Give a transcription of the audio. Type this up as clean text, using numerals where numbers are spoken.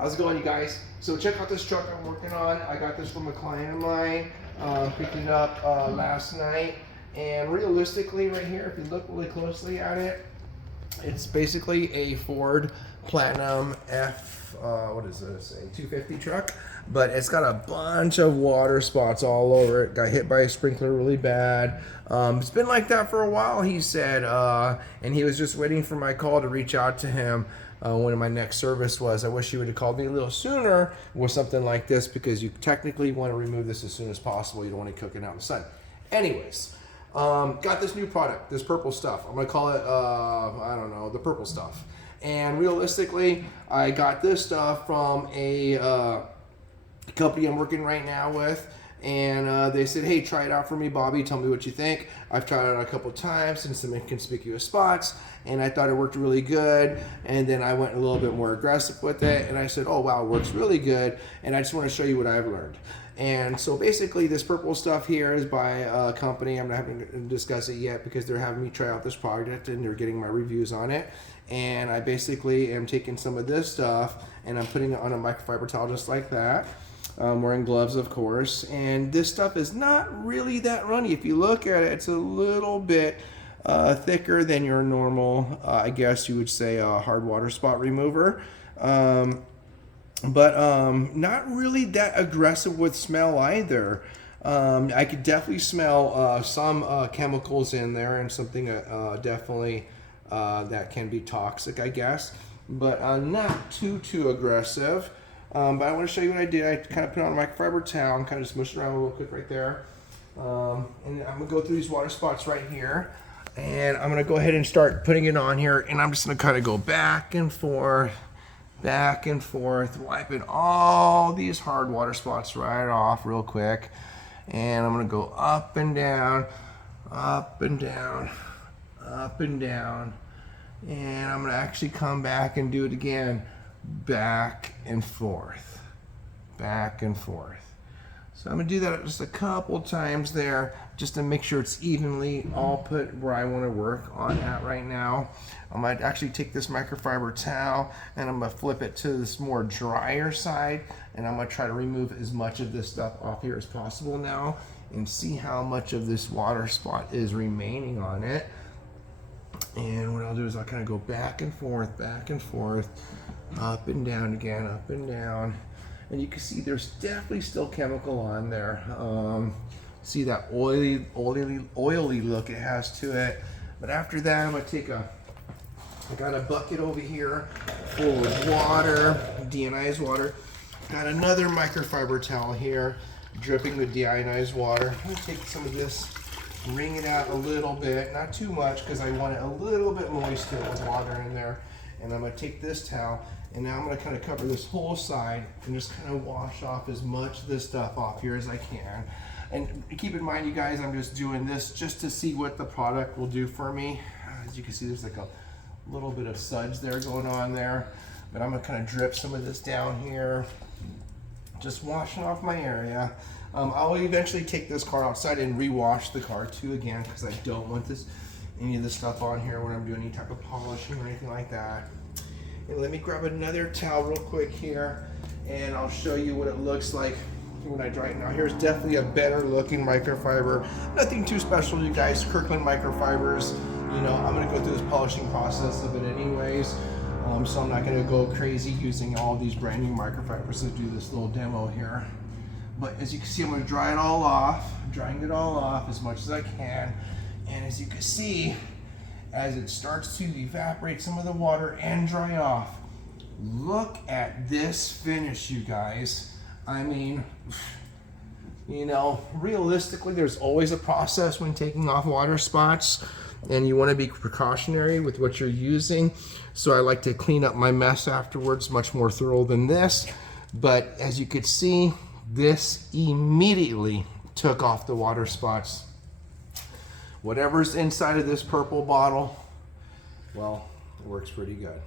How's it going, you guys? So check out this truck I'm working on. I got this from a client of mine. Picked it up last night. And realistically, right here, if you look really closely at it, it's basically a Ford Platinum what is this, a 250 truck, but it's got a bunch of water spots all over it. Got hit by a sprinkler really bad. It's been like that for a while, he said, and he was just waiting for my call to reach out to him when my next service was. I wish he would have called me a little sooner with something like this, because you technically want to remove this as soon as possible. You don't want to cook it out in the sun. Anyways, got this new product, this purple stuff. I'm gonna call it, I don't know, the purple stuff. And realistically, I got this stuff from a company I'm working right now with, and they said, hey, try it out for me, Bobby, tell me what you think. I've tried it out a couple times in some inconspicuous spots, and I thought it worked really good. And then I went a little bit more aggressive with it, and I said, oh wow, it works really good, and I just want to show you what I've learned. And so basically this purple stuff here is by a company. I'm not having to discuss it yet because they're having me try out this product and they're getting my reviews on it. And I basically am taking some of this stuff and I'm putting it on a microfiber towel just like that. Wearing gloves, of course. And this stuff is not really that runny. If you look at it, it's a little bit thicker than your normal, I guess you would say, hard water spot remover. But not really that aggressive with smell either. I could definitely smell some chemicals in there, and something definitely that can be toxic, I guess, but not too aggressive. But I want to show you what I did. I kind of put on a microfiber towel and kind of smushed it around real quick right there. And I'm gonna go through these water spots right here, and I'm gonna go ahead and start putting it on here, and I'm just gonna kind of go back and forth, wiping all these hard water spots right off real quick. And I'm gonna go up and down, up and down, up and down. And I'm gonna actually come back and do it again, back and forth, back and forth. So I'm gonna do that just a couple times there, just to make sure it's evenly all put where I wanna work on at right now. I might actually take this microfiber towel and I'm gonna flip it to this more drier side, and I'm gonna try to remove as much of this stuff off here as possible now and see how much of this water spot is remaining on it. And what I'll do is I'll kind of go back and forth, up and down again, up and down. And you can see there's definitely still chemical on there. See that oily look it has to it. But after that, I'm gonna take I got a bucket over here full of water, deionized water. Got another microfiber towel here, dripping with deionized water. I'm gonna take some of this, wring it out a little bit, not too much, because I want it a little bit moist with water in there. And I'm gonna take this towel, and now I'm gonna kind of cover this whole side and just kind of wash off as much of this stuff off here as I can. And keep in mind, you guys, I'm just doing this just to see what the product will do for me. As you can see, there's like a little bit of suds there going on there, but I'm gonna kind of drip some of this down here, just washing off my area. I'll eventually take this car outside and rewash the car too again, because I don't want any of this stuff on here when I'm doing any type of polishing or anything like that. And let me grab another towel real quick here, and I'll show you what it looks like when I dry it. Now here's definitely a better looking microfiber. Nothing too special, you guys. Kirkland microfibers. You know, I'm gonna go through this polishing process of it anyways. So I'm not gonna go crazy using all these brand new microfibers to do this little demo here. But as you can see, I'm gonna dry it all off, drying it all off as much as I can. And as you can see, as it starts to evaporate some of the water and dry off, look at this finish, you guys. I mean, you know, realistically, there's always a process when taking off water spots, and you want to be precautionary with what you're using. So I like to clean up my mess afterwards, much more thorough than this. But as you could see, this immediately took off the water spots. Whatever's inside of this purple bottle, well, it works pretty good.